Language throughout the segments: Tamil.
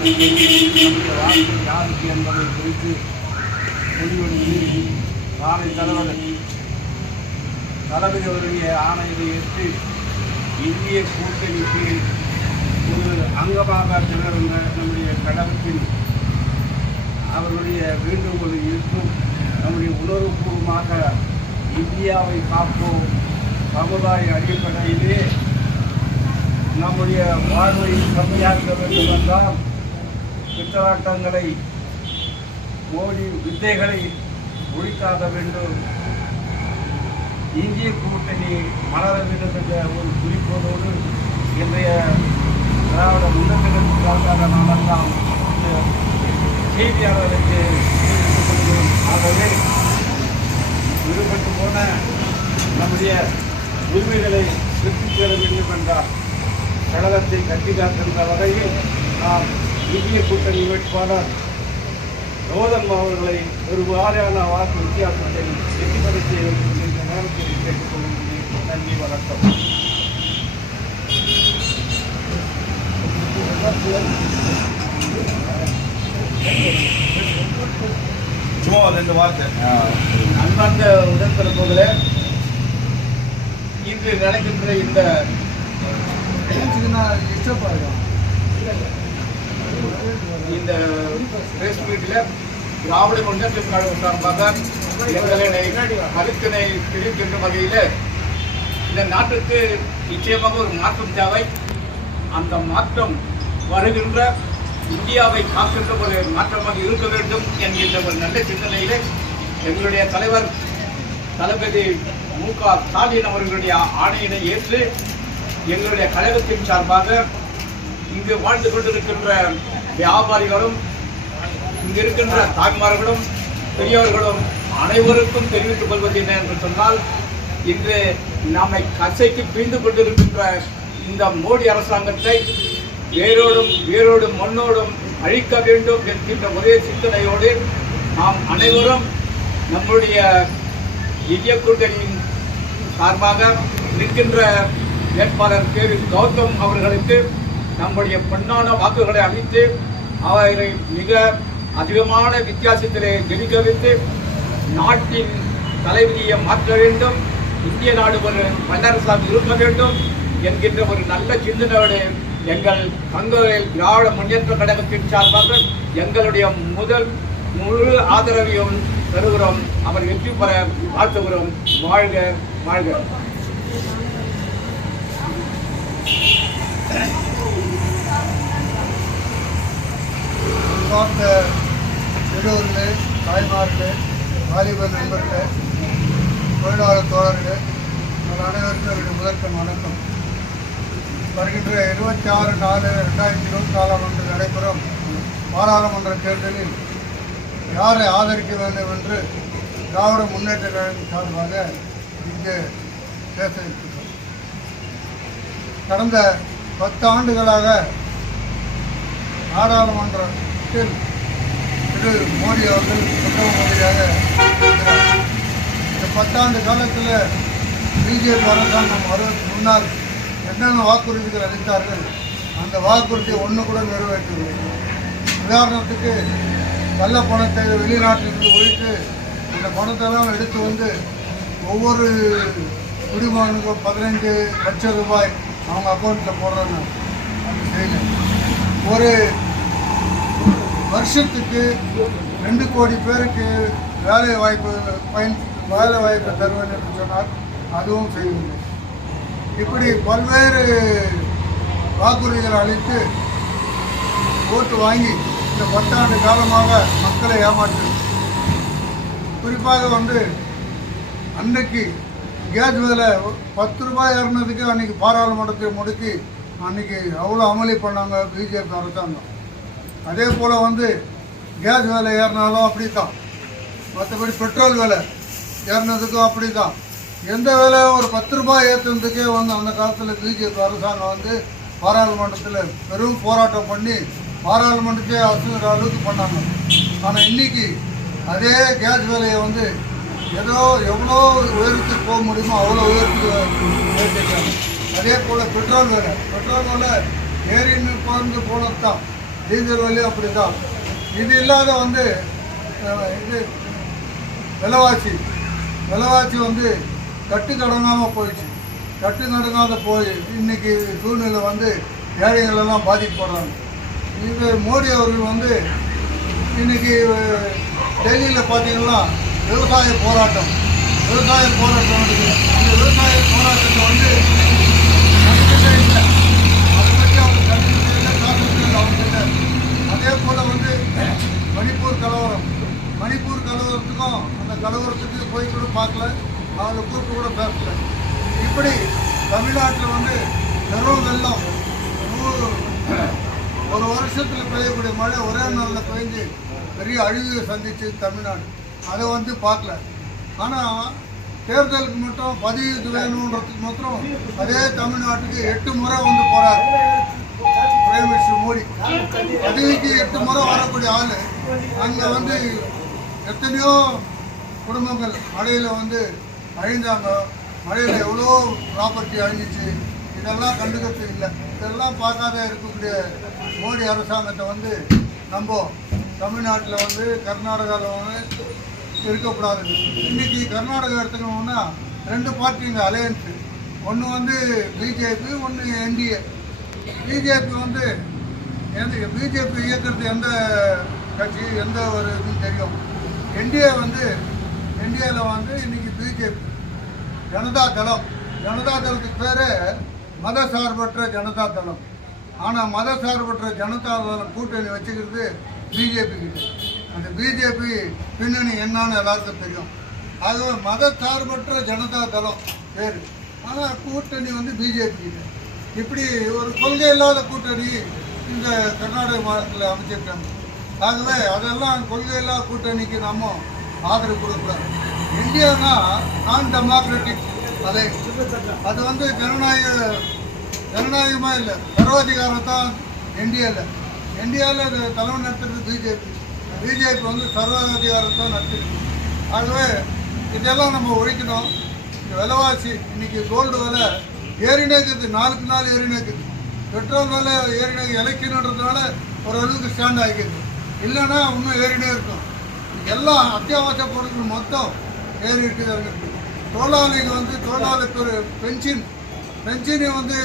நம்முடைய வாக்கு யாருக்கு என்பதை குறித்து முடிவெடுத்து நாளை தளபதி அவருடைய ஆணையை ஏற்று இந்திய கூட்டணிக்கு ஒரு அங்கமாக திகழ்ந்த நம்முடைய கழகத்தின் அவர்களுடைய வேண்டுகோள் இருக்கும். நம்முடைய உணர்வுபூர்வமாக இந்தியாவை காப்போம் சமுதாய அடிப்படையிலே நம்முடைய வாழ்வை கம்மியாக்க வேண்டும் என்றால் பித்தலாட்டங்களை மோடி வித்தைகளை ஒழிக்காத வேண்டும். இந்திய கூட்டணி மலர வேண்டும் என்ற ஒரு குறிப்போடு இன்றைய திராவிட முன்னேற்றத்திற்காக நாமெல்லாம் செய்தியாளர்களுக்கு தெரிவித்துக் ஆகவே விடுபட்டு போன நம்முடைய உரிமைகளை பெற்றுத் சேர வேண்டும் என்றால் கழகத்தை கட்டி காக்கின்ற வகையில் நாம் இந்திய கூட்டணி வேட்பாளர் ரோதன் அவர்களை ஒரு வாரியான வாக்கு வித்தியாசத்தை வெற்றி பெற செய்ய வேண்டும் என்ற நேரத்தில் கேட்டுக்கொள்கிறேன். நன்றி, வணக்கம். சும்மா 2 வார்த்தை. அன்பார்ந்த உடன்பிறப்புகளே, இன்று நடக்கின்ற இந்த பிரஸ் மீட்டில் திராவிட முன்னேற்ற கழகம் சார்பாக எங்களுடைய கருத்தினை தெரிவிக்கின்ற வகையில் இந்த நாட்டுக்கு நிச்சயமாக ஒரு மாற்றம் தேவை. அந்த மாற்றம் வருகின்ற இந்தியாவை காக்கின்ற ஒரு மாற்றமாக இருக்க வேண்டும் என்கின்ற ஒரு நல்ல சிந்தனையிலே எங்களுடைய தலைவர் தளபதி மு.க. ஸ்டாலின் அவர்களுடைய ஆணையினை ஏற்று எங்களுடைய கழகத்தின் சார்பாக இங்கு வாழ்ந்து கொண்டிருக்கின்ற வியாபாரிகளும் இங்கு இருக்கின்ற தாய்மார்களும் பெரியவர்களும் அனைவருக்கும் தெரிவித்துக் கொள்வது என்ன என்று சொன்னால், இன்று நம்மை கசைக்கு பிரிந்து கொண்டிருக்கின்ற இந்த மோடி அரசாங்கத்தை வேரோடும் மண்ணோடும் அழிக்க வேண்டும் என்கின்ற ஒரே சிந்தனையோடு நாம் அனைவரும் நம்முடைய இந்திய கூட்டணியின் சார்பாக நிற்கின்ற வேட்பாளர் கே. கௌதம் அவர்களுக்கு நம்முடைய பொன்னான வாக்குகளை அளித்து அவரை மிக அதிகமான வித்தியாசத்திலே ஜெயிக்க வைத்து நாட்டின் தலைவிதியை மாற்ற வேண்டும், இந்திய நாடு ஒரு வல்லரசாக இருக்க வேண்டும் என்கின்ற ஒரு நல்ல சிந்தனையோடு எங்கள் தங்கவேல் திராவிட முன்னேற்ற கழகத்தின் சார்பாக எங்களுடைய முழு ஆதரவையும் தருகிறோம். அவர் வெற்றி பெற வாழ்த்துகிறோம். வாழ்க வாழ்க. பெரியோர்களே, தாய்மார்களே, வாலிப நண்பர்களே, தொழிலாளர் தோழர்களே, அனைவருக்கும் என்னுடைய முதற்கண் வணக்கம். வருகின்ற 26/4/2024 நடைபெறும் பாராளுமன்ற தேர்தலில் யாரை ஆதரிக்க வேண்டும் என்று திராவிட முன்னேற்ற கழகம் சார்பாக இங்கே பேச இருக்கிறோம். கடந்த 10 ஆண்டுகளாக நாடாளுமன்றத்தில் திரு மோடி அவர்கள் பிரதம மோடியாக இருக்கிறார். இந்த 10 ஆண்டு காலத்தில் பிஜேபி அரசாங்கம் வருவதற்கு முன்னால் என்னென்ன வாக்குறுதிகள் அளித்தார்கள், அந்த வாக்குறுதியை ஒன்று கூட நிறைவேற்றவில்லை. உதாரணத்துக்கு நல்ல பணத்தை வெளிநாட்டிலிருந்து ஒழித்து அந்த பணத்தெல்லாம் எடுத்து வந்து ஒவ்வொரு குடிமகனுக்கும் 15 லட்சம் ரூபாய் அவங்க அக்கௌண்ட்டில் போடுறாங்க. அது செய்யல. ஒரு வருஷத்துக்கு 2 கோடி பேருக்கு வேலை வாய்ப்பு தருவேன் என்று சொன்னார். அதுவும் செய்யவில்லை. இப்படி பல்வேறு வாக்குறுதிகள் அளித்து ஓட்டு வாங்கி இந்த 10 ஆண்டு காலமாக மக்களை ஏமாற்று. குறிப்பாக அன்னைக்கு கேஸ் விலை 10 ரூபாய் ஏறினதுக்கு அன்றைக்கி பாராளுமன்றத்தை முடுக்கி அன்றைக்கி அவ்வளோ அமளி பண்ணாங்க பிஜேபி அரசாங்கம். அதே போல் கேஸ் விலை ஏறினாலும் அப்படி தான், மற்றபடி பெட்ரோல் விலை ஏறினதுக்கும் அப்படி தான். எந்த விலையும் ஒரு 10 ரூபாய் ஏற்றுறதுக்கே அந்த காலத்தில் பிஜேபி அரசாங்கம் பாராளுமன்றத்தில் பெரும் போராட்டம் பண்ணி பாராளுமன்றத்தையே அசுகிற அளவுக்கு பண்ணாங்க. ஆனால் இன்றைக்கி அதே கேஸ் விலையை ஏதோ எவ்வளோ உயரத்துக்கு போக முடியுமோ அவ்வளோ உயரத்துக்கு ஏற்றிருக்காங்க. அதே போல் பெட்ரோல் விலை ஏறின்னு போகிறது போலத்தான் டீசல் விலையும் அப்படி தான். இது இல்லாத வந்து இது விலைவாசி வந்து கட்டுக்கடங்காமல் போயிடுச்சு. கட்டுக்கடங்காத போய் இன்னைக்கு சூழ்நிலை வந்து ஏழைகள் எல்லாம் பாதிக்கப்படுறாங்க. இது மோடி அவர்கள் வந்து இன்னைக்கு டெல்லியில் பார்த்தீங்கன்னா விவசாய போராட்டம் நடக்குது. அந்த விவசாய போராட்டத்தை வந்து கண்டுக்கிட்டே இல்லை. அதை பற்றி அவங்க கண்டுக்கிட்டே இல்லை, காரணத்தில் இல்லை அவங்ககிட்ட. அதே போல் வந்து மணிப்பூர் கலவரத்துக்கும் அந்த கலவரத்துக்கு போய் கூட பார்க்கல, அவங்களை கூப்பிட்டு கூட பேசல. இப்படி தமிழ்நாட்டில் வந்து வெறும் வெள்ளம், ஒரு வருஷத்தில் பெய்யக்கூடிய மழை ஒரே நாளில் பெய்ஞ்சு பெரிய அழிவை சந்திச்சு தமிழ்நாடு அதை வந்து பார்க்கல. ஆனால் தேர்தலுக்கு மட்டும் பதிவு வேணுன்றதுக்கு மாத்திரம் அதே தமிழ்நாட்டுக்கு 8 முறை வந்து போகிறார் பிரைம் மினிஸ்டர் மோடி. பதவிக்கு 8 முறை வரக்கூடிய ஆள் அங்கே வந்து எத்தனையோ குடும்பங்கள் மழையில் வந்து அழிஞ்சாங்க. மழையில் எவ்வளோ ப்ராப்பர்ட்டி அழிஞ்சிச்சு. இதெல்லாம் கண்டுக்கிறது இல்லை. இதெல்லாம் பார்க்காத இருக்கக்கூடிய மோடி அரசாங்கத்தை வந்து நம்ம தமிழ்நாட்டில் வந்து கர்நாடகாவில் வந்து இருக்கக்கூடாது. இன்றைக்கி கர்நாடகா எடுத்துக்கணும்னா 2 பார்ட்டிங்க அலையன்ஸு. ஒன்று வந்து பிஜேபி, ஒன்று என்டிஏ. பிஜேபி வந்து பிஜேபி இயக்கிறது எந்த கட்சி, எந்த ஒரு இதுன்னு தெரியும். என்டிஏவில் வந்து இன்றைக்கி பிஜேபி ஜனதா தளத்துக்கு பேர் மதசார்பற்ற ஜனதா தளம். ஆனால் மதசார்பற்ற ஜனதா தளம் கூட்டணி வச்சுக்கிறது பிஜேபி கிட்ட. அந்த பிஜேபி பின்னணி என்னன்னு எல்லாருக்கும் தெரியும். ஆகவே மதசார்பற்ற ஜனதா தளம் பேர், ஆனால் கூட்டணி வந்து பிஜேபி கிட்ட. இப்படி ஒரு கொள்கை இல்லாத கூட்டணி இந்த கர்நாடக மாநிலத்தில் அமைச்சிருக்காங்க. ஆகவே அதெல்லாம் கொள்கை இல்லாத கூட்டணிக்கு நம்ம ஆதரவு கொடுக்கலாம். இந்தியானா நான் டெமோக்ராட்டிக் அது வந்து ஜனநாயகமாக இல்லை, சர்வாதிகாரம் தான் இந்தியாவில் தலைமை நடத்துறது பிஜேபி வந்து சர்வாதிகாரம் தான் நடத்திருக்கு. ஆகவே இதெல்லாம் நம்ம ஒழிக்கணும். இந்த விலைவாசி இன்னைக்கு கோல்டு விலை ஏறினேக்குது, நாளுக்கு நாள் ஏறினேக்குது. பெட்ரோல் விலை ஏறினே இலக்கியன்றதுனால ஓரளவுக்கு ஸ்டாண்ட் ஆகிக்குது. இல்லைன்னா இன்னும் ஏறினே இருக்கும். எல்லாம் அத்தியாவசிய பொருட்கள் மொத்தம் ஏறி இருக்குது. தொழிலாளிக்கு வந்து தொழிலாளிக்கு ஒரு பென்ஷனை வந்து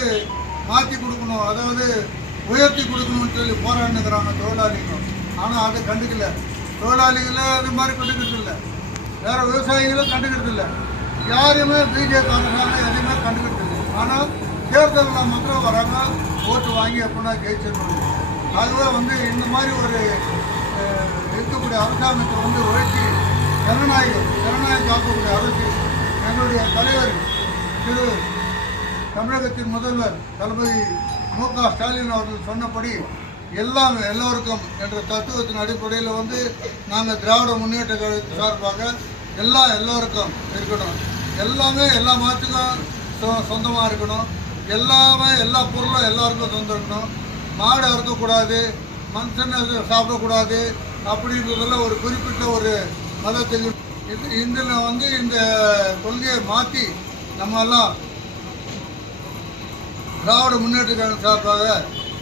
மாற்றி கொடுக்கணும், அதாவது உயர்த்தி கொடுக்கணும்னு சொல்லி போராடினுக்கிறாங்க தொழிலாளிகள். ஆனால் அதை கண்டுக்கல. தொழிலாளிகளை அது மாதிரி கண்டுக்கிறது இல்லை, வேறு விவசாயிகளும் கண்டுக்கிறது இல்லை, யாரையுமே பிஜேபி அரசாங்கம் எதையுமே கண்டுக்கிறது இல்லை. ஆனால் தேர்தலில் மாத்திரம் வராங்க, ஓட்டு வாங்கி எப்படின்னா ஜெயிச்சிடணும். ஆகவே வந்து இந்த மாதிரி ஒரு இருக்கக்கூடிய அரசாங்கத்தை வந்து உழைச்சி ஜனநாயகம் காக்கக்கூடிய அரசு எங்களுடைய தலைவர் தமிழகத்தின் முதல்வர் தளபதி மு.க. ஸ்டாலின் அவர்கள் சொன்னபடி எல்லோருக்கும் என்ற தத்துவத்தின் அடிப்படையில் வந்து நாங்கள் திராவிட முன்னேற்ற கழகத்தின் சார்பாக எல்லோருக்கும் இருக்கணும். எல்லாமே எல்லா மதத்துக்கும் சொந்தமாக இருக்கணும். எல்லா பொருளும் எல்லாருக்கும் சொந்தம் இருக்கணும். மாடு அறுக்கக்கூடாது, மனுஷனை சாப்பிடக்கூடாது அப்படின்றதெல்லாம் ஒரு குறிப்பிட்ட ஒரு மதத்துக்கு இதில் வந்து இந்த கொள்கையை மாற்றி நம்ம எல்லாம் திராவிட முன்னேற்ற கழகம் சார்பாக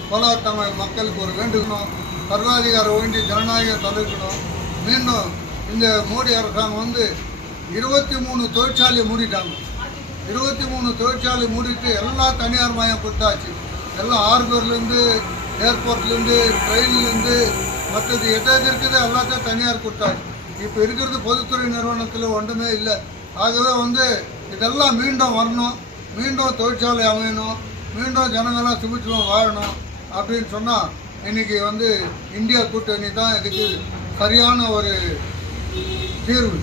கோலார் தமிழ் மக்களுக்கு ஒரு வேண்டுகணும். சர்வாதிகாரம் ஒழிஞ்சு ஜனநாயகம் தவிர்க்கணும். மீண்டும் இந்த மோடி அரசாங்கம் வந்து 23 தொழிற்சாலையை மூடிட்டாங்க. 23 தொழிற்சாலை மூடிட்டு எல்லாம் தனியார் மயம் கொடுத்தாச்சு. எல்லாம் ஹார்பர்லேருந்து, ஏர்போர்ட்லேருந்து, ட்ரெயின்லேருந்து மற்றது எது இருக்குது எல்லாத்தையும் தனியார் கொடுத்தாச்சு. இப்போ இருக்கிறது பொதுத்துறை நிறுவனத்தில் ஒன்றுமே இல்லை. ஆகவே வந்து இதெல்லாம் மீண்டும் வரணும், மீண்டும் தொழிற்சாலை அமையணும், மீண்டும் ஜனங்கள்லாம் சுபிட்சமாக வாழணும் அப்படின்னு சொன்னால் இன்றைக்கி வந்து இந்தியா கூட்டணி தான் இதுக்கு சரியான ஒரு தீர்வு.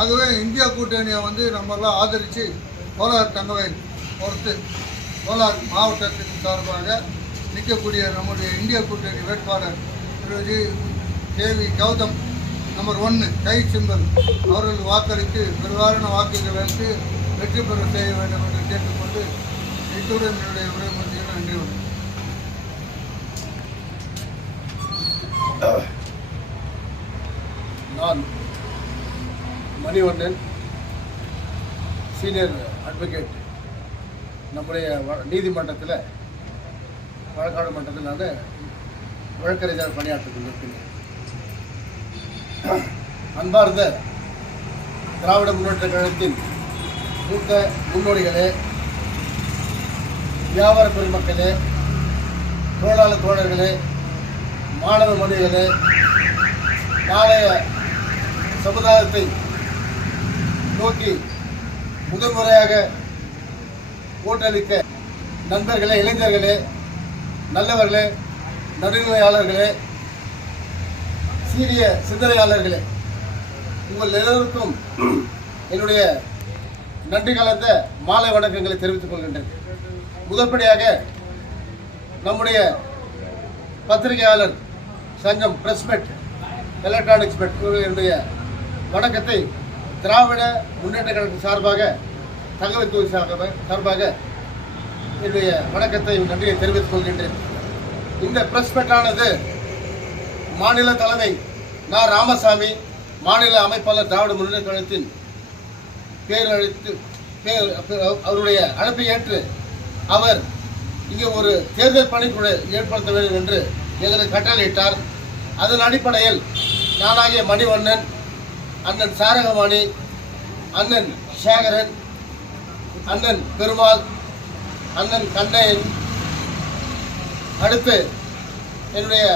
ஆகவே இந்தியா கூட்டணியை வந்து நம்மெல்லாம் ஆதரித்து கோலார் தங்கவேல் கோலார் மாவட்டத்தின் சார்பாக நிற்கக்கூடிய நம்முடைய இந்தியா கூட்டணி வேட்பாளர் திரு கேவி கௌதம் நம்பர் 1 கை சிம்பல் அவர்கள் வாக்களித்து பெருவாரியான வாக்குகள் அளித்து வெற்றி பெற செய்ய வேண்டும் என்று கேட்டுக்கொண்டு இத்துடன் என்னுடைய உரை முடியும். நன்றி. நான் மணிவண்ணன், சீனியர் அட்வொகேட், நம்முடைய நீதிமன்றத்தில் வழக்காடு மன்றத்தில் நான் வழக்கறிஞர் பணியாற்றிக் கொண்டிருக்கின்றேன். அன்பார்ந்த திராவிட முன்னேற்ற கழகத்தின் மூத்த முன்னோடிகளே, வியாபார பெருமக்களே, தொழிலாளர் தோழர்களே, மாணவ மணிகளே, நாளைய சமுதாயத்தை நோக்கி முதன்முறையாக ஓட்டளிக்க நண்பர்களே, இளைஞர்களே, நல்லவர்களே, நடுநிலையாளர்களே, சீரிய சிந்தனையாளர்களே, உங்கள் எல்லோருக்கும் என்னுடைய நன்றி கலந்த மாலை வணக்கங்களை தெரிவித்துக் கொள்கின்றேன். முதற்படியாக நம்முடைய பத்திரிகையாளர் சங்கம், பிரஸ்மெட், எலக்ட்ரானிக்ஸ் மெட் இவர்களுடைய வணக்கத்தை திராவிட முன்னேற்ற கழகத்தின் சார்பாக, தகவல் தொகுதி சார்பாக என்னுடைய வணக்கத்தை, நன்றியை தெரிவித்துக் கொள்கின்றேன். இந்த பிரஸ்மெட்டானது மாநில தலைமை நா. ராமசாமி, மாநில அமைப்பாளர் திராவிட முன்னேற்ற கழகத்தின் அவருடைய அழைப்பை ஏற்று அவர் இங்கே ஒரு தேர்தல் பணிக்குழு ஏற்படுத்த வேண்டும் என்று எங்களுக்கு கட்டளையிட்டார். அதன் அடிப்படையில் நானாகிய மணிவண்ணன், அண்ணன் சாரகவாணி, அண்ணன் சேகரன், அண்ணன் பெருமாள், அண்ணன் கண்ணையன், அடுத்து என்னுடைய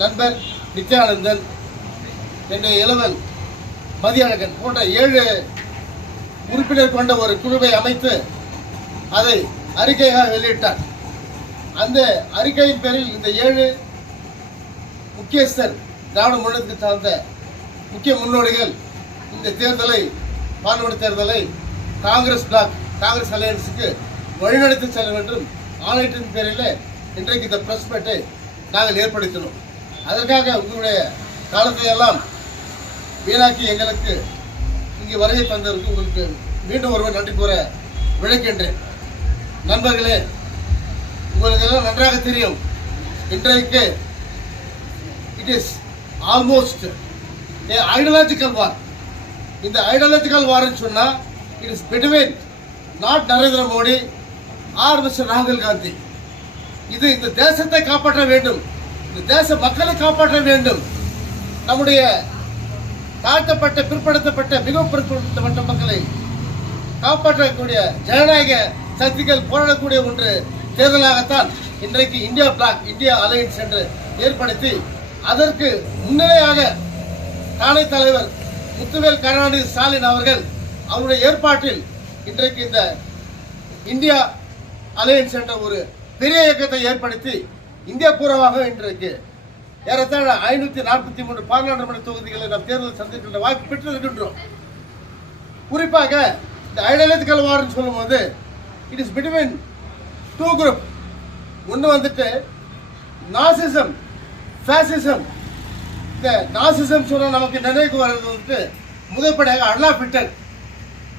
நண்பர் நித்யானந்தன், என்னுடைய இளவல் மதியழகன் போன்ற 7 உறுப்பினர் கொண்ட ஒரு குழுவை அமைத்து அதை அறிக்கையாக வெளியிட்டார். அந்த அறிக்கையின் பேரில் இந்த 7 முக்கியஸ்தர், திராவிட முன்னேற்றத்தை சார்ந்த முக்கிய முன்னோடிகள் இந்த தேர்தலை, பார்லிமெண்ட் தேர்தலை காங்கிரஸ் பிளாக், காங்கிரஸ் அலையன்ஸுக்கு வழிநடத்தி செல்ல வேண்டும் ஆணையத்தின் பேரில் இன்றைக்கு இந்த பிரஸ் மீட்டை நாங்கள் ஏற்படுத்தினோம். அதற்காக உங்களுடைய காலத்தை எல்லாம் வீணாக்கி எங்களுக்கு இங்கே வருகை தந்ததற்கு உங்களுக்கு மீண்டும் ஒருவர் நன்றி கூற விழைக்கின்றேன். நண்பர்களே, உங்களுக்கு எல்லாம் நன்றாக தெரியும், இன்றைக்கு it is almost ideological war. இந்த ஐடியாலஜிக்கல் வார்ன்னு சொன்னால் it is between not Narendra Modi or mister ராகுல் காந்தி. இது இந்த தேசத்தை காப்பாற்ற வேண்டும், இந்த தேச மக்களை காப்பாற்ற வேண்டும், நம்முடைய தாழ்த்தப்பட்ட, பிற்படுத்தப்பட்ட, மிகவும் பிற்படுத்தப்பட்ட மக்களை காப்பாற்றக்கூடிய ஜனநாயக சக்திகள் போராடக்கூடிய ஒன்று தேர்தலாகத்தான் இன்றைக்கு இந்தியா பிளாக், இந்தியா அலையன்ஸ் என்று ஏற்படுத்தி அதற்கு முன்னிலையாக தானை தலைவர் முத்துவேல் கருணாநிதி ஸ்டாலின் அவர்கள் அவருடைய ஏற்பாட்டில் இன்றைக்கு இந்த இந்தியா அலையன்ஸ் என்ற ஒரு பெரிய இயக்கத்தை ஏற்படுத்தி இந்தியா பூர்வமாக இன்றைக்கு ஏறத்தாழ 543 பாராளுமன்ற தொகுதிகளை நாம் தேர்தல் சந்திக்கின்ற வாய்ப்பு பெற்றிருக்கின்றோம். குறிப்பாக இந்த ஐடியாலஜிக்கல் வார்னு சொல்லும்போது இட் இஸ் பிட்வீன் 2 குரூப். ஒன்று வந்துட்டு நாசிசம், ஃபேசிசம். இந்த நாசிசம் சொன்னால் நமக்கு நினைவுக்கு வர்றது வந்துட்டு முதற்படியாக அட்லாஃப் ஹிட்லர்.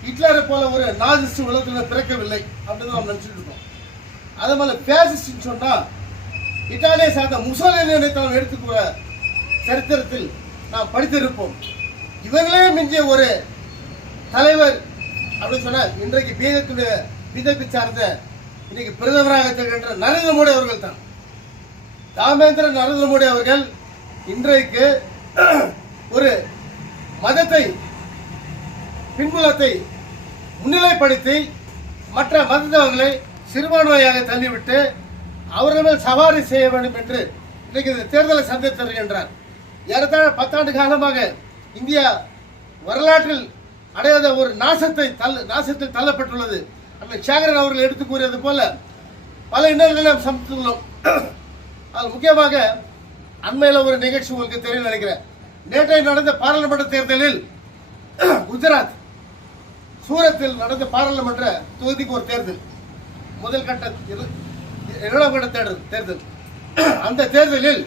ஹிட்லரை போல ஒரு நாசிஸ்ட் உலகத்தில் பிறக்கவில்லை அப்படின்னு நாம் நினச்சிட்டு இருக்கோம். அதே மாதிரி ஃபேசிஸ்ட்னு சொன்னால் இத்தாலியை சார்ந்த முசோலினியை நாம் எடுத்துக்கூட சரித்திரத்தில் நாம் படித்திருப்போம். இவர்களே மிஞ்சிய ஒரு தலைவர் அப்படின்னு சொன்னால் இன்றைக்கு பிஜேபி சார்ந்த இன்னைக்கு பிரதமராக திகழ்கின்ற நரேந்திர மோடி அவர்கள் தான். தாமேந்திர நரேந்திர மோடி அவர்கள் இன்றைக்கு ஒரு மதத்தை, பின்புலத்தை முன்னிலைப்படுத்தி மற்ற மதத்தவர்களை சிறுபான்மையாக தள்ளிவிட்டு அவர்கள் மேல் சவாரி செய்ய வேண்டும் என்று இன்றைக்கு இந்த தேர்தலை சந்தித்து வருகின்றார். ஏறத்தாழ 10 ஆண்டு காலமாக இந்தியா வரலாற்றில் அடையாத ஒரு நாசத்தில் தள்ளப்பட்டுள்ளது. அண்ணன் சேகரன் அவர்கள் எடுத்து கூறியது போல பல இன்னல்களை நாம் சந்தித்துள்ளோம். அது முக்கியமாக அண்மையில் ஒரு நிகழ்ச்சி உங்களுக்கு தெரியும் நினைக்கிறேன். நேற்றைய நடந்த பாராளுமன்ற தேர்தலில் குஜராத் சூரத்தில் நடந்த பாராளுமன்ற தொகுதிக்கு ஒரு தேர்தல், முதல் கட்ட 7ஆம் கட்ட தேர்தல். அந்த தேர்தலில்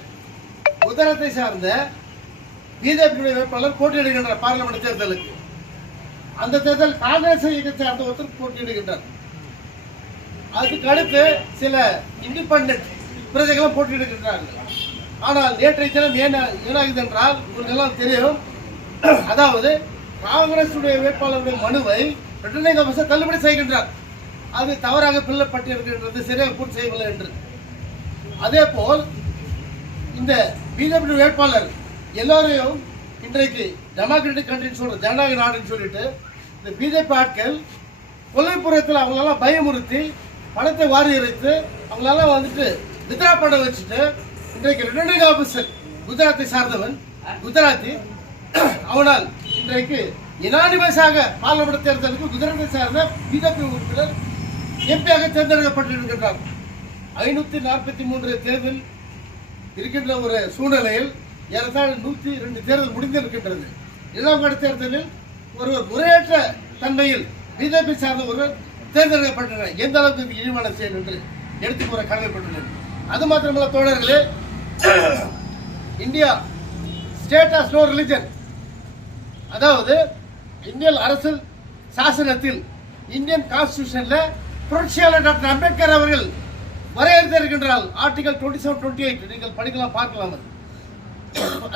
குஜராத்தை சார்ந்த பிஜேபி வேட்பாளர் போட்டியிடுகின்றார் பாராளுமன்ற தேர்தலுக்கு. அந்த தேர்தல் காங்கிரஸ் இயக்கத்தை சார்ந்த ஒருத்தர் போட்டியிடுகின்றார். அதுக்கு அடுத்து சில இண்டிபெண்டன்ட் பிரஜைகளும் போட்டியிடுகின்றார்கள். ஆனால் நேற்றைய தினம் ஏனாகுது என்றால் உங்களுக்கு எல்லாம் தெரியும், அதாவது காங்கிரஸ் வேட்பாளருடைய மனுவை ரிட்டர்னிங் ஆஃபீஸர் தள்ளுபடி செய்கின்றார். அது தவறாக பிள்ளப்பட்டிருக்கின்றது, சரியாக பூர்த்தி செய்யவில்லை என்று. அதே போல் இந்த பிஜேபி வேட்பாளர் எல்லாரையும் இன்றைக்கு டெமோக்ராட்டிக் கண்ட்ரின்னு சொல்ற ஜனநாயக நாடுன்னு சொல்லிட்டு இந்த பிஜேபி ஆட்கள் கொல்லைப்புறத்தில் அவங்களெல்லாம் பயமுறுத்தி பணத்தை வாரி இறைத்து அவங்களெல்லாம் வந்துட்டு வித்ரா பண்ண வச்சுட்டு இன்றைக்கு ரிட்டர்னிங் ஆபீசர் குஜராத்தை சார்ந்தவன் குஜராத்தி அவனால் இன்றைக்கு யுனானிமஸாக பார்லிமெண்ட் தேர்தலுக்கு குஜராத்தை சார்ந்த பிஜேபி உறுப்பினர் எம்பியாக தேர்ந்தெடுக்கப்பட்டிருக்கின்றார். 543 தேர்தல் இருக்கின்ற ஒரு சூழ்நிலையில் ஏறத்தாழ 102 தேர்தல் முடிந்திருக்கின்றது. 7ஆம் கட்ட தேர்தலில் ஒருவர் முறையற்ற தன்மையில் பிஜேபி சார்ந்த ஒருவர் தேர்ந்தெடுக்கப்பட்டனர். எந்த அளவுக்கு இது இழிவான செயல் என்று எடுத்துக் கூற கடமைப்பட்டுள்ளது. அது மாத்திரமல்ல தோழர்களே, India state of no religion, அதாவது இந்திய அரசியல் சாசனத்தில் இந்தியன் கான்ஸ்டிடியூஷன்ல புரட்சியாளர் டாக்டர் அம்பேத்கர் அவர்கள் வரையறுத்திருக்கின்றார். ஆர்டிகல் 27-28 நீங்கள் படிக்கலாம், பார்க்கலாம்.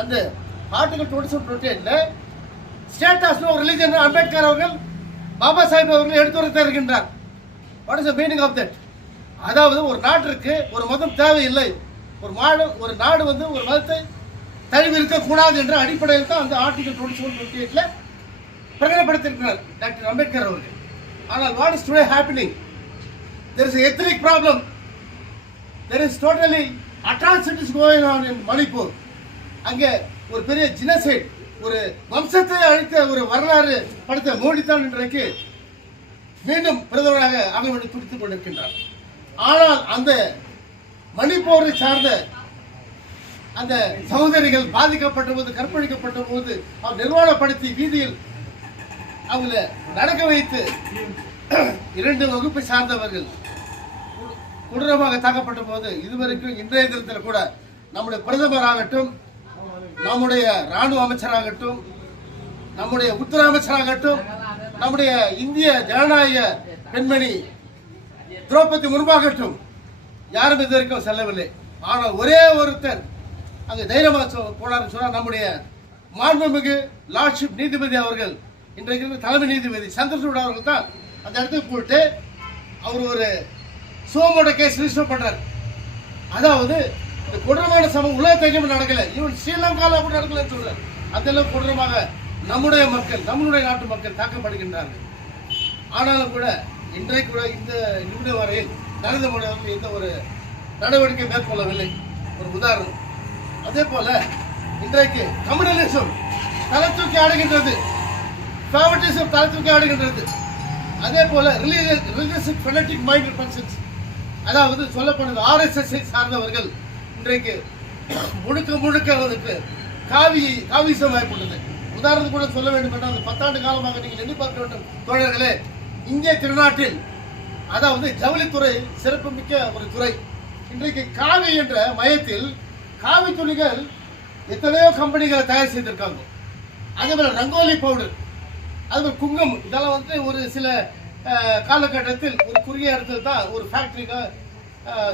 அந்த article 27-28 state of no religion Ambedkar அவர்கள் பாபா சாஹிப் அவர்கள் எடுத்துரைத்திருக்கின்றார். What is the meaning of that? அதாவது ஒரு நாட்டிற்கு ஒரு மதம் தேவையில்லை, ஒரு நாடு வந்து ஒரு மதத்தை தழுவி இருக்கக்கூடாது என்ற அடிப்படையில் தான் அந்த ஆர்டிகல் 27-28 பிரகடனப்படுத்தியிருக்கிறார் டாக்டர் அம்பேத்கர் அவர்கள். ஆனால் what is today happening? there is an ethnic problem, there is totally atrocities going on in Manipur. அங்கே ஒரு பெரிய ஜினோசைட், ஒரு வம்சத்தை அழித்த ஒரு வரலாறு படுத்த மோடி தான் இன்றைக்கு மீண்டும் பிரதமராக ஆக வேண்டும் துடித்துக் கொண்டிருக்கின்றார். ஆனால் அந்த மணிப்பூரை சார்ந்த அந்த சகோதரிகள் பாதிக்கப்பட்ட போது, கற்பழிக்கப்பட்ட போது அவர் நிர்வாணப்படுத்தி வீதியில் அவங்களை நடக்க வைத்து 2 வகுப்பை சார்ந்தவர்கள் கொடூரமாக தாக்கப்பட்ட போது இதுவரைக்கும் இன்றைய தினத்தில் கூட நம்முடைய பிரதமர் ஆகட்டும், நம்முடைய ராணுவ அமைச்சராகட்டும், நம்முடைய உள்துறை அமைச்சராகட்டும், நம்முடைய இந்திய ஜனநாயக பெண்மணி திரௌபதி முர்மாகட்டும் யாரும் இது வரைக்கும் செல்லவில்லை. ஆனால் ஒரே ஒருத்தர் அங்கு தைரியமாக போனார்னு சொன்னால் நம்முடைய மாண்புமிகு லார்ட்ஷிப் நீதிபதி அவர்கள், இன்றைக்கு தலைமை நீதிபதி சந்திரசூட் அவர்கள் தான் அந்த இடத்துக்கு போயிட்டு அவர் ஒரு சோமோட கேஸ் ரிஜிஸ்டர் பண்றார். அதாவது இந்த கொடூரமான சமம் உலகத்தையும் நடக்கல, ஈவன் ஸ்ரீலங்காவில் கூட நடக்கலன்னு சொல்றார். அந்த அளவுக்கு கொடூரமாக நம்முடைய மக்கள், நம்மளுடைய நாட்டு மக்கள் தாக்கப்படுகின்றார்கள். ஆனாலும் கூட இன்றைக்கு கூட இந்த நிமிடம் வரையில் நரேந்திர மோடி அவர்கள் எந்த ஒரு நடவடிக்கை மேற்கொள்ளவில்லை. ஒரு உதாரணம். அதே போல இன்றைக்கு கம்யூனலிசம் தலை தூக்கி ஆடுகின்றது, ஃபேவரிட்டிசம் தலை தூக்கி ஆடுகின்றது. அதே போல ரிலிஜியஸ் ஃபெனடிக் மைண்ட் பர்சன்ஸ், அதாவது சொல்லப்படுது RSS சார்ந்தவர்கள் இன்றைக்கு முழுக்க வந்துட்டு காவிசம் ஏற்பட்டது. உதாரணத்துக்கு கூட சொல்ல வேண்டும் என்றால், அந்த 10 ஆண்டு காலமாக நீங்கள் எண்ணி பார்க்க வேண்டும் தோழர்களே, இந்திய திருநாட்டில் அதாவது ஜவுளித்துறை சிறப்புமிக்க ஒரு துறை. இன்றைக்கு காவி என்ற மையத்தில் காவி துணிகள் எத்தனையோ கம்பெனிகளை தயார் செய்திருக்காங்க. அதே போல ரங்கோலி பவுடர், அது குங்கம், இதெல்லாம் வந்து ஒரு சில காலகட்டத்தில் ஒரு குறுகிய இடத்துல தான் ஒரு ஃபேக்டரிங்க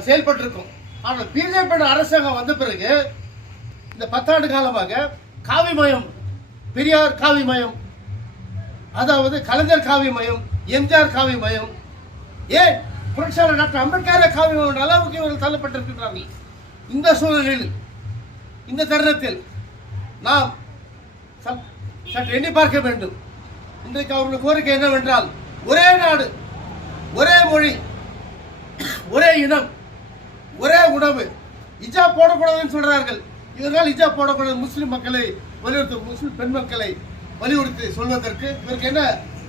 செயல்பட்டிருக்கும். ஆனால் பிஜேபி அரசாங்கம் வந்த பிறகு இந்த 10 ஆண்டு காலமாக காவி மயம், பெரியார் காவி மயம், அதாவது கலைஞர் காவி மயம், எம்ஜிஆர் காவி மயம், ஏன் புரட்சியாளர் டாக்டர் அம்பேத்கர் காவி மயம் அளவுக்கு இவர்கள் தள்ளப்பட்டிருக்கிறார்கள். இந்த சூழலில், இந்த தருணத்தில் நாம் சற்று எண்ணி பார்க்க வேண்டும். இன்றைக்கு அவர்களுடைய கோரிக்கை என்னவென்றால், ஒரே நாடு, ஒரே மொழி, ஒரே இனம், ஒரே உணவு. ஹிஜாப் போடக்கூடாதுன்னு சொல்றார்கள். இவர்கள் ஹிஜாப் போடக்கூடாது முஸ்லிம் மக்களை வலியுறுத்தி, முஸ்லிம் பெண் மக்களை வலியுறுத்தி சொல்வதற்கு இவருக்கு என்ன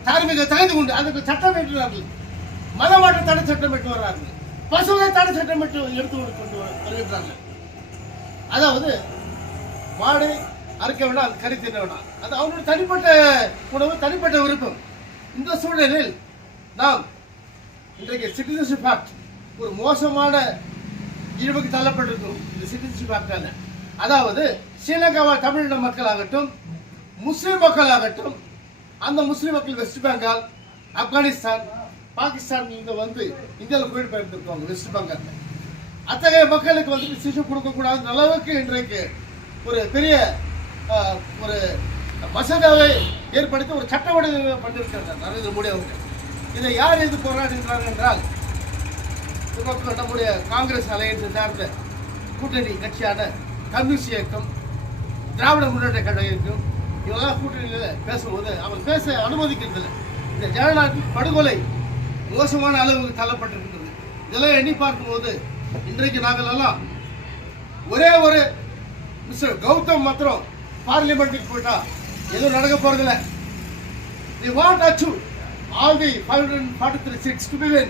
தார்மீக தகுதி உண்டு? அதற்கு சட்டம் ஏற்றுகிறார்கள். மதமாற்ற தடை சட்டம் எட்டு வர்றார்கள். பசுவை தடை சட்டம் எடுத்து கொண்டு வருகின்றார்கள். அதாவது மாடு அறுக்க வேண்டாம், கறி தின்ன வேண்டாம், அது அவங்களுடைய தனிப்பட்ட உணவு, தனிப்பட்ட விருப்பம். இந்த சூழலில் நாம் இன்றைக்கு சிட்டிசன்ஷிப் ஆக்ட் ஒரு மோசமான இழிவுக்கு தள்ளப்பட்டிருக்கும். இந்த சிட்டிசன்ஷிப் ஆக்டால, அதாவது ஸ்ரீலங்காவில் தமிழின மக்கள் ஆகட்டும், முஸ்லிம் மக்கள் ஆகட்டும், அந்த முஸ்லிம் மக்கள் வெஸ்ட் பெங்கால், ஆப்கானிஸ்தான், பாகிஸ்தான் இங்க வந்து இந்தியாவில் குடிபெயர்ந்திருக்காங்க வெஸ்ட் பெங்கால். அத்தகைய மக்களுக்கு வந்து சிட்டிசன்ஷிப் கொடுக்கக்கூடாத அளவுக்கு இன்றைக்கு ஒரு பெரிய ஒரு மசோதாவை ஏற்படுத்தி ஒரு சட்ட வடிவமை பண்ணியிருக்கிறார் நரேந்திர மோடி அவர்கள். இதை யார் எது போராடுகிறார்கள் என்றால், நம்முடைய காங்கிரஸ் அலையன்ஸை சார்ந்த கூட்டணி கட்சியான கம்யூனிஸ்ட் இயக்கம், திராவிட முன்னேற்ற கழகம் இவெல்லாம் கூட்டணியில் பேசும்போது அவன் பேச அனுமதிக்கிறதில்லை. இந்த ஜனநாயக படுகொலை மோசமான அளவுக்கு தள்ளப்பட்டிருக்கிறது. இதெல்லாம் எண்ணி பார்க்கும்போது இன்றைக்கு நாங்கள் எல்லாம் ஒரே ஒரு மிஸ்டர் கௌதம் மாத்திரம் பார்லிமெண்ட்டுக்கு போயிட்டா எதுவும் நடக்க போறதில்லை. We want to achieve all the 543 seats to be win.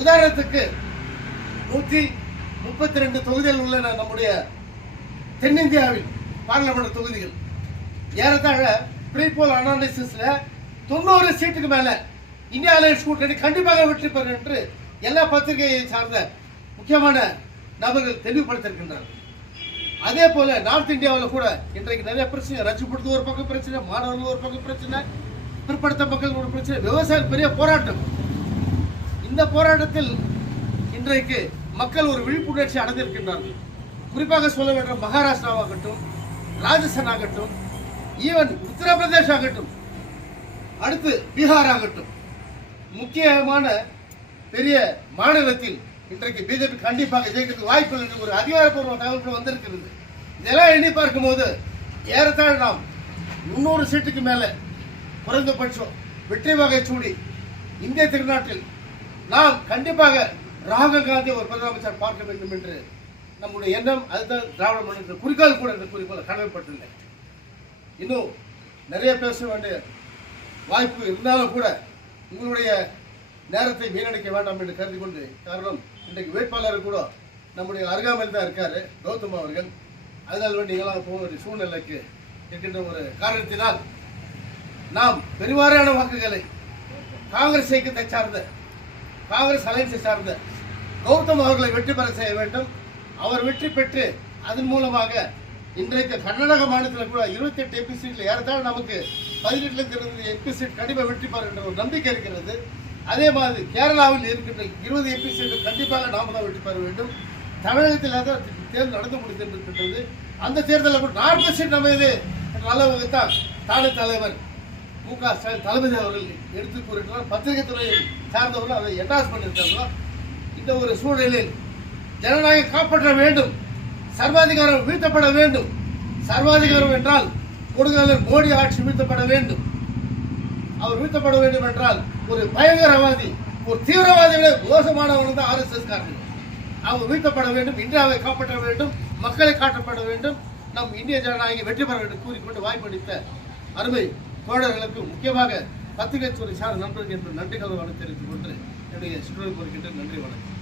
உதாரணத்துக்கு 132 தொகுதிகள் உள்ளன நம்முடைய தென்னிந்தியாவில் பார்லிமெண்ட் தொகுதிகள். ஏறத்தாழ ப்ரீபோல் அனாலிசிஸ்ல 90 சீட்டுக்கு மேல இந்தியா அலையன்ஸ் கூட்டணி கண்டிப்பாக வெற்றி பெறும் என்று எல்லா பத்திரிகையை சார்ந்த முக்கியமான நபர்கள் தெளிவுபடுத்திருக்கின்றனர். அதே போல நார்த் இந்தியாவில் கூட இன்றைக்கு நிறைய பிரச்சனை, ரஜிப்படுத்து ஒரு பக்கம் பிரச்சனை, மாணவர்கள் ஒரு பக்கம் பிரச்சனை, பிற்படுத்த மக்கள் ஒரு பிரச்சனை, விவசாயம் பெரிய போராட்டம். இந்த போராட்டத்தில் இன்றைக்கு மக்கள் ஒரு விழிப்புணர்ச்சி அடைந்திருக்கின்றார்கள். குறிப்பாக சொல்ல வேண்டும், மகாராஷ்டிராவாகட்டும், ராஜஸ்தான் ஆகட்டும், ஈவன் உத்தரப்பிரதேஷ் ஆகட்டும், அடுத்து பீகார் ஆகட்டும், முக்கியமான பெரிய மாநிலத்தில் இன்றைக்கு பிஜேபி கண்டிப்பாக ஜெயிக்கிறதுக்கு வாய்ப்பு என்று ஒரு அதிகாரப்பூர்வ தகவல்கள் வந்திருக்கிறது. இதெல்லாம் எண்ணி பார்க்கும்போது ஏறத்தாழ நாம் 300 சீட்டுக்கு மேல குறைந்தபட்சம் வெற்றி வகை சூடி இந்திய திருநாட்டில் நாம் கண்டிப்பாக ராகுல் காந்தி ஒரு பிரதமர் பார்க்க வேண்டும் என்று நம்முடைய எண்ணம். அதுதான் திராவிட முன்னேற்ற குறிக்கோள் கூட இந்த குறிக்கோள் கடமைப்பட்டுள்ளேன். இன்னும் நிறைய பேச வேண்டிய வாய்ப்பு இருந்தாலும் கூட உங்களுடைய நேரத்தை வீணடிக்க வேண்டாம் என்று கருதி கொண்டு, காரணம் இன்றைக்கு வேட்பாளர் கூட நம்முடைய அருகாமையில் தான் இருக்காரு கௌதம் அவர்கள். அதனால் நீங்களாம் போக வேண்டிய சூழ்நிலைக்கு இருக்கின்ற ஒரு காரணத்தினால் நாம் பெருவாரியான வாக்குகளை காங்கிரஸ் இயக்கத்தை சார்ந்த, காங்கிரஸ் அலையன்ஸை சார்ந்த கௌதம் அவர்களை வெற்றி பெற செய்ய வேண்டும். அவர் வெற்றி பெற்று அதன் மூலமாக இன்றைக்கு கர்நாடக மாநிலத்தில் கூட 28 எம்பி சீட்ல ஏறத்தாழ நமக்கு 18 எம்பி சீட் கண்டிப்பாக வெற்றி பெறும் என்ற ஒரு நம்பிக்கை இருக்கிறது. அதே மாதிரி கேரளாவில் இருக்கின்ற 20 எம்பி சீட்டு கண்டிப்பாக நாம தான் வெற்றி பெற வேண்டும். தமிழகத்தில் தேர்தல் நடந்து முடித்திருக்கின்றது. அந்த தேர்தலில் கூட 40 சீட் நம்ம இது அளவுக்குத்தான் தானே தலைவர் மு.க. ஸ்டாலின் தளபதி அவர்கள் எடுத்து கூறினார். பத்திரிகை துறையை சார்ந்தவர்கள் அதை என்டாஸ் பண்ணியிருக்காங்களோ. இந்த ஒரு சூழலில் ஜனநாயகம் காப்பாற்ற வேண்டும், சர்வாதிகாரம் வீழ்த்தப்பட வேண்டும். சர்வாதிகாரம் என்றால் கொடுங்காலர் மோடி ஆட்சி வீழ்த்தப்பட வேண்டும். அவர் வீழ்த்தப்பட வேண்டும் என்றால் ஒரு பயங்கரவாதி, ஒரு தீவிரவாதி விட மோசமானவர்கள் தான் RSS காரர்கள். அவங்க வீழ்த்தப்பட வேண்டும், இந்தியாவை காப்பாற்ற வேண்டும், மக்களை காட்டப்பட வேண்டும், நம் இந்திய ஜனநாயகம் வெற்றி பெற வேண்டும் கூறிக்கொண்டு வாய்ப்பளித்த அருமை தோழர்களுக்கு, முக்கியமாக பத்திரிகை துறை சார்ந்த நண்பர்கள் என்று நன்றி கலந்து தெரிவித்துக் கொண்டு என்னுடைய சுற்றுலா கோரிக்கின்ற நன்றி வணக்கம்.